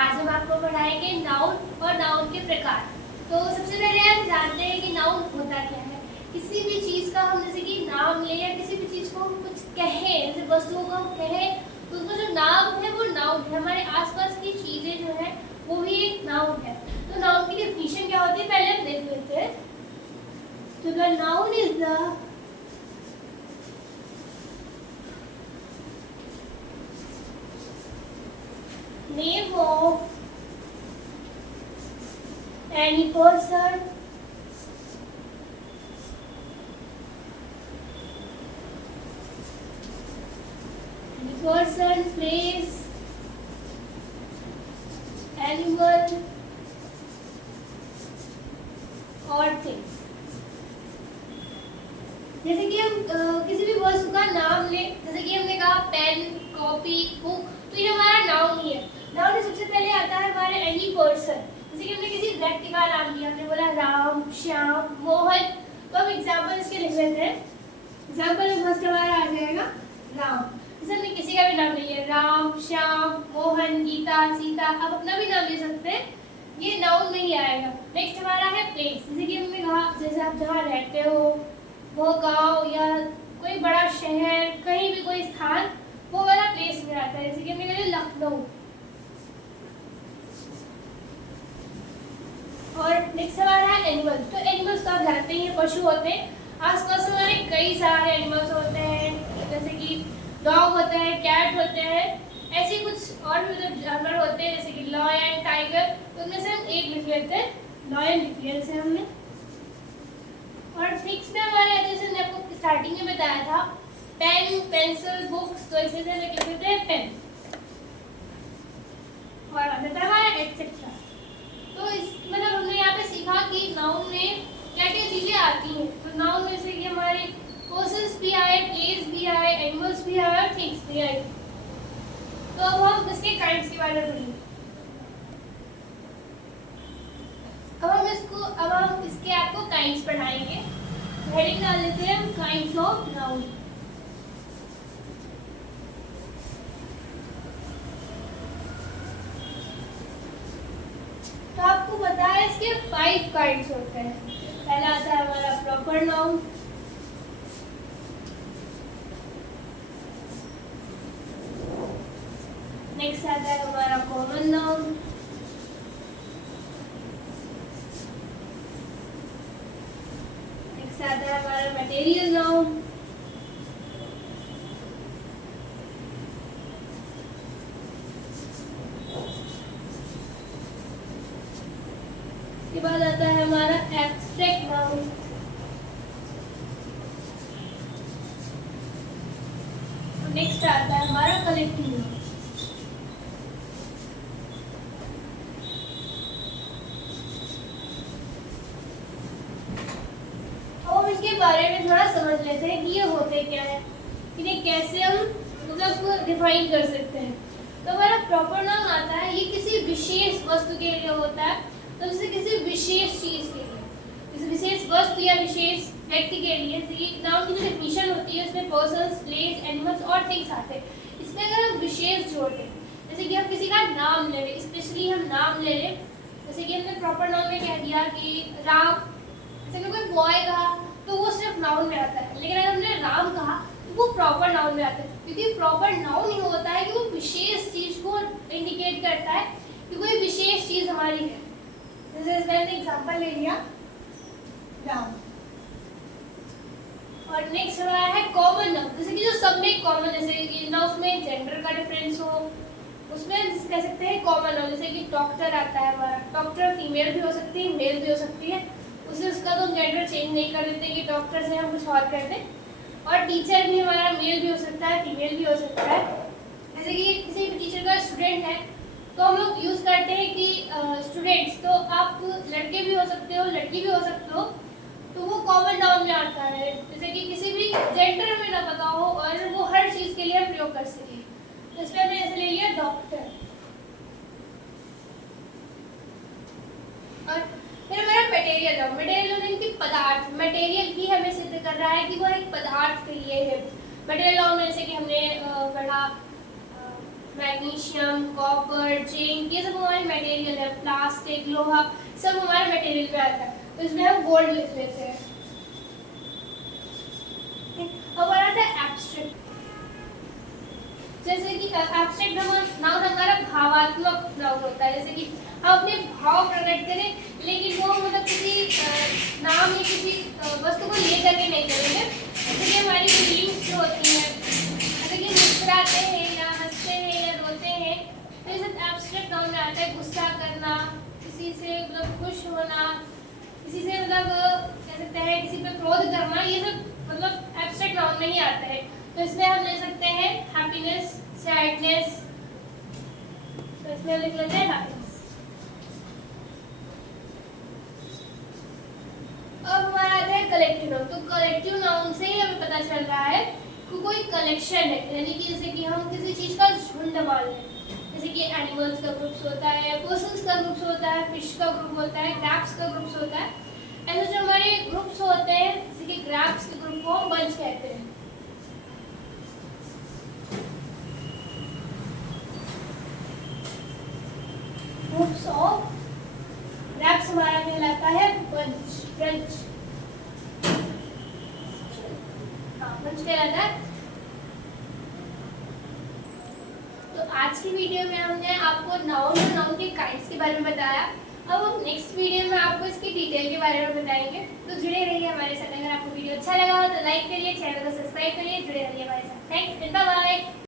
आज हम आपको पढ़ाएंगे नाउन और नाउन के प्रकार। तो सबसे पहले हम जानते हैं कि नाउन होता क्या है। किसी भी चीज़ का हम जैसे कि नाम लें या किसी भी चीज़ को हम कुछ कहें, जैसे वस्तुओं को हम कहें तो उसका जो नाम है वो नाउन है। हमारे आसपास की चीज़ें जो है वो भी एक नाउन है। तो नाउन की डेफिनेशन क्या होती है पहले हम देख लेते हैं। तो the noun is the name of any person, place, animal और things। जैसे कि हम किसी भी वस्तु का नाम लें, जैसे कि हमने कहा पेन, कॉपी, बुक, तो ये हमारा नाउन ही है। नाउन में सबसे पहले आता है हमारे एनी पर्सन। जैसे कि हमने किसी व्यक्ति का नाम लिया, हमने बोला राम, श्याम, मोहन, तो हम एग्जाम्पल इसके लिख लेते हैं। एग्जाम्पल में फर्स्ट हमारा आ जाएगा राम। जैसे हमने किसी का भी नाम ले लिया, राम, श्याम, मोहन, गीता, सीता, आप अपना भी नाम ले सकते हैं, ये नाउन में ही आएगा। नेक्स्ट हमारा है प्लेस। जैसे कि हमने कहा जैसे आप जहाँ रहते हो, वो गांव या कोई बड़ा शहर, कहीं भी कोई स्थान, वो वाला प्लेस में आता है। जैसे कि हमने कहा लखनऊ। और नेक्स्ट हमारा है एनिमल। तो एनिमल्स तो आप जानते ही हैं, पशु होते हैं। आसपास हमारे कई सारे एनिमल्स होते हैं, जैसे कि डॉग होता है, कैट होते हैं, ऐसे कुछ और भी मतलब जानवर होते हैं, जैसे कि लॉयन, टाइगर। तो उनमें से हम एक लिख लेते हैं, लॉयन लिख लिया जैसे हमने। और सिक्स में हमारे जैसे मैंने आपको स्टार्टिंग में बताया था पेन, पेंसिल, बुक्स, तो ऐसे से लिख लेते हैं पेन। और आता है हमारा एटसेट्रा। तो इस मतलब हमने यहाँ पे सीखा कि नाउन में क्या क्या चीज़ें आती हैं। तो नाउन में से कि हमारे पर्सन्स भी आए, प्लेस भी आए, एनिमल्स भी आए और थिंग्स भी आए। तो अब हम इसके काइंड्स के बारे में पढ़ेंगे। अब हम इसके आपको काइंड्स पढ़ाएंगे। हेडिंग डाल देते हैं हम काइंड्स ऑफ नाउन। तो आपको पता है इसके 5 काइंड्स होते हैं। पहला आता है हमारा प्रॉपर नाउन, नेक्स्ट आता है हमारा कॉमन नाउन, नेक्स्ट आता है हमारा मटेरियल नाउन, इसके बाद आता है हमारा एब्स्ट्रैक्ट नाउन, नेक्स्ट आता है हमारा कलेक्टिव नाउन। अब इसके बारे में थोड़ा समझ लेते हैं कि ये होते क्या है, इन्हें कैसे हम मतलब डिफाइन कर सकते हैं। तो हमारा प्रॉपर नाउन आता है, ये किसी विशेष वस्तु के लिए होता है, तो जैसे किसी विशेष चीज के लिए, किसी विशेष वस्तु या विशेष व्यक्ति के लिए। नाउन की जो डेफिनेशन होती है उसमें पर्सन्स, प्लेस, एनिमल्स और थिंग्स आते हैं। इसमें अगर हम विशेष जोड़ते हैं, जैसे कि हम किसी का नाम ले लें, स्पेशली हम नाम ले लें, जैसे कि हमने प्रॉपर नाउन में कह दिया कि राम, जैसे हमने कोई बॉय कहा तो वो सिर्फ नाउन में आता है, लेकिन अगर हमने राम कहा तो वो प्रॉपर नाउन में आता है, क्योंकि प्रॉपर नाउन ही होता है कि वो विशेष चीज को इंडिकेट करता है कि कोई विशेष चीज हमारी है। जैसे मैंने एग्जांपल ले लिया राम। और नेक्स्ट हमारा है कॉमन नाउन, जैसे कि जो सब में कॉमन, जैसे कि ना उसमें जेंडर का डिफरेंस हो, उसमें हम कह सकते हैं कॉमन नाउन। जैसे कि डॉक्टर आता है हमारा, डॉक्टर फीमेल भी हो सकती है, मेल भी हो सकती है, उसे उसका तो जेंडर चेंज नहीं कर देते कि डॉक्टर से हम कुछ और कर दें। और टीचर भी हमारा मेल भी हो सकता है, फीमेल भी हो सकता है। जैसे कि किसी भी टीचर का स्टूडेंट है तो हम लोग यूज़ करते हैं कि स्टूडेंट्स, तो आप लड़के भी हो सकते हो, लड़की भी हो सकते हो, तो वो कॉमन नाउन में आता है। जैसे कि किसी भी जेंडर हमें ना पता हो और वो हर चीज़ के लिए हम प्रयोग कर सकें, तो इसमें हमने ऐसे ले लिया डॉक्टर। और फिर हमारा मटेरियल नाउन। मटेरियल नाउन की पदार्थ, मटेरियल ही हमें सिद्ध कर रहा है कि वो एक पदार्थ के लिए है। मटेरियल नाउन में जैसे कि हमने पढ़ा मैग्नीशियम, कॉपर, जिंक, ये सब हमारे मटेरियल है। प्लास्टिक, लोहा, सब हमारे मटेरियल में आता है। तो इसमें हम गोल्ड लिख लेते हैं। अब आता है एब्स्ट्रैक्ट। जैसे कि एब्स्ट्रैक्ट नाउन हमारा भावात्मक नाउन होता है। जैसे कि हम अपने भाव प्रकट करें, लेकिन वो मतलब किसी नाम या किसी वस्तु को लेकर के नहीं करेंगे। जैसे कि हमारी फीलिंग्स जो होती हैं, जैसे कि मुस्कुराते हैं या हंसते हैं या रोते हैं, तो ये सब एब्स्ट्रैक्ट नाउन में आता है। गुस्सा करना, किसी से मतलब खुश होना, किसी से मतलब कह सकते हैं किसी पे क्रोध करना, ये सब मतलब एब्स्ट्रैक्ट नाउन में ही आता है। तो इसमें हम ले सकते हैं हैप्पीनेस, सैडनेस। तो इसमें लिख लेते हैं हैप्पीनेस। अब हमारा आता है कलेक्टिव नाउन। तो कलेक्टिव नाउन से ही हमें पता चल रहा है कि कोई कलेक्शन है, यानी कि जैसे कि हम किसी चीज का झुंड मान लें। जैसे कि एनिमल्स का ग्रुप्स होता है, पर्सन्स का ग्रुप्स होता है, फिश का ग्रुप होता है, क्रैब्स का ग्रुप्स होता है। ऐसे जो हमारे ग्रुप्स होते हैं, जैसे कि क्रैब्स के ग्रुप को बंच कहते हैं। ग्रुप्स ऑफ क्रैब्स हमारा कहलाता है बंच, ब्रंच। हाँ, बंच कहलाता है। तो आज की वीडियो में हमने आपको नाउन और नाउन के काइंड्स के बारे में बताया। अब हम नेक्स्ट वीडियो में आपको इसकी डिटेल के बारे में बताएंगे। तो जुड़े रहिए हमारे साथ। अगर आपको वीडियो अच्छा लगा हो तो लाइक करिए, चैनल को सब्सक्राइब करिए, जुड़े रहिए हमारे साथ। Thanks, bye bye.